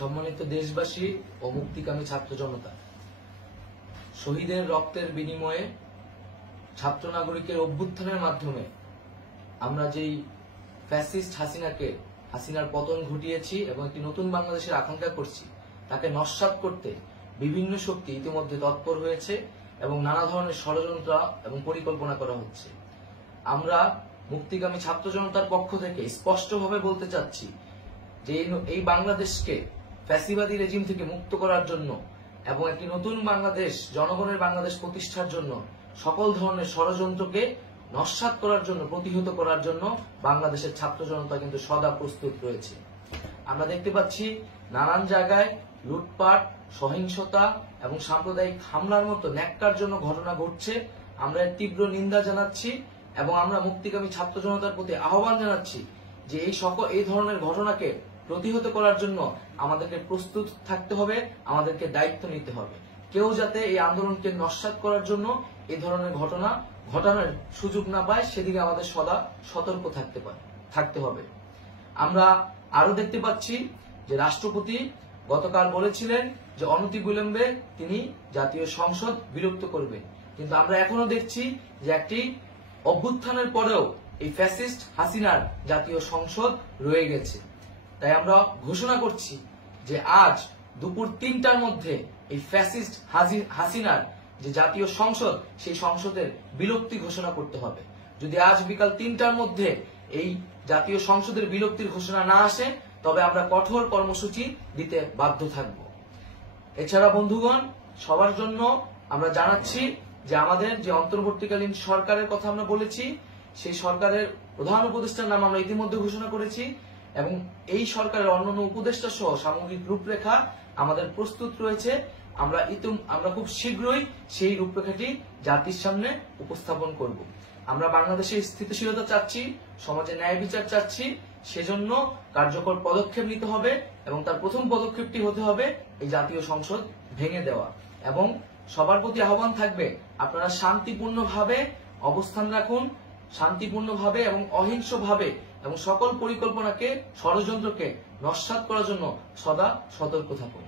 সম্মানিত দেশবাসী ও মুক্তিকামী ছাত্র জনতা, শহীদের রক্তের বিনিময়ে ছাত্র নাগরিকের অভ্যুত্থানের মাধ্যমে আমরা যেই ফ্যাসিস্ট হাসিনার পতন ঘটিয়েছি এবং একটি নতুন বাংলাদেশের আকাঙ্ক্ষা করছি, তাকে নস্যাৎ করতে বিভিন্ন শক্তি ইতিমধ্যে তৎপর হয়েছে এবং নানা ধরনের ষড়যন্ত্র এবং পরিকল্পনা করা হচ্ছে। আমরা মুক্তিকামী ছাত্র জনতার পক্ষ থেকে স্পষ্টভাবে বলতে চাচ্ছি যে এই বাংলাদেশকে ফ্যাসিবাদী রেজিম থেকে মুক্ত করার জন্য এবং একটি নতুন বাংলাদেশ, জনগণের বাংলাদেশ প্রতিষ্ঠার জন্য সকল ধরনের ষড়যন্ত্রকে নস্যাৎ করার জন্য, প্রতিহত করার জন্য বাংলাদেশের ছাত্র জনতা কিন্তু সদা প্রস্তুত রয়েছে। আমরা দেখতে পাচ্ছি নানান জায়গায় লুটপাট, সহিংসতা এবং সাম্প্রদায়িক হামলার মতো ন্যাক্কারজনক ঘটনা ঘটছে। আমরা এর তীব্র নিন্দা জানাচ্ছি এবং আমরা মুক্তিকামী ছাত্র জনতার প্রতি আহ্বান জানাচ্ছি যে এই ধরনের ঘটনাকে প্রতিহত করার জন্য আমাদেরকে প্রস্তুত থাকতে হবে, আমাদেরকে দায়িত্ব নিতে হবে। কেউ যাতে এই আন্দোলনকে নস্যাৎ করার জন্য এই ধরনের ঘটনা ঘটানোর সুযোগ না পায়, সেদিকে আমাদের সদা সতর্ক থাকতে হবে। আমরা আরো দেখতে পাচ্ছি যে রাষ্ট্রপতি গতকাল বলেছিলেন যে অনতিবিলম্বে তিনি জাতীয় সংসদ বিলুপ্ত করবেন, কিন্তু আমরা এখনো দেখছি যে একটি অভ্যুত্থানের পরেও এই ফ্যাসিস্ট হাসিনার জাতীয় সংসদ রয়ে গেছে। তাই আমরা ঘোষণা করছি যে আজ দুপুর ৩টার মধ্যে এই ফ্যাসিস্ট হাসিনার যে জাতীয় সংসদ, সেই সংসদের বিলুপ্তি ঘোষণা করতে হবে। যদি আজ বিকাল ৩টার মধ্যে এই জাতীয় সংসদের বিলুপ্তির ঘোষণা না আসে, তবে আমরা কঠোর কর্মসূচি দিতে বাধ্য থাকব। এছাড়া বন্ধুগণ, সবার জন্য আমরা জানাচ্ছি যে আমাদের যে অন্তর্বর্তীকালীন সরকারের কথা আমরা বলেছি, সেই সরকারের প্রধান উপদেষ্টার নাম আমরা ইতিমধ্যে ঘোষণা করেছি এবং এই সরকারের অন্যান্য উপদেষ্টা সহ সামগ্রিক রূপরেখা আমাদের প্রস্তুত রয়েছে। আমরা খুব শীঘ্রই সেই রূপরেখাটি জাতির সামনে উপস্থাপন করব। আমরা বাংলাদেশে স্থিতিশীলতা চাচ্ছি, সমাজে ন্যায় বিচার চাচ্ছি, সেজন্য কার্যকর পদক্ষেপ নিতে হবে এবং তার প্রথম পদক্ষেপটি হতে হবে এই জাতীয় সংসদ ভেঙে দেওয়া। এবং সবার প্রতি আহ্বান থাকবে, আপনারা শান্তিপূর্ণভাবে অবস্থান রাখুন, শান্তিপূর্ণভাবে এবং অহিংসভাবে এবং সকল পরিকল্পনাকে, ষড়যন্ত্রকে নস্যাৎ করার জন্য সদা সতর্ক থাকুন।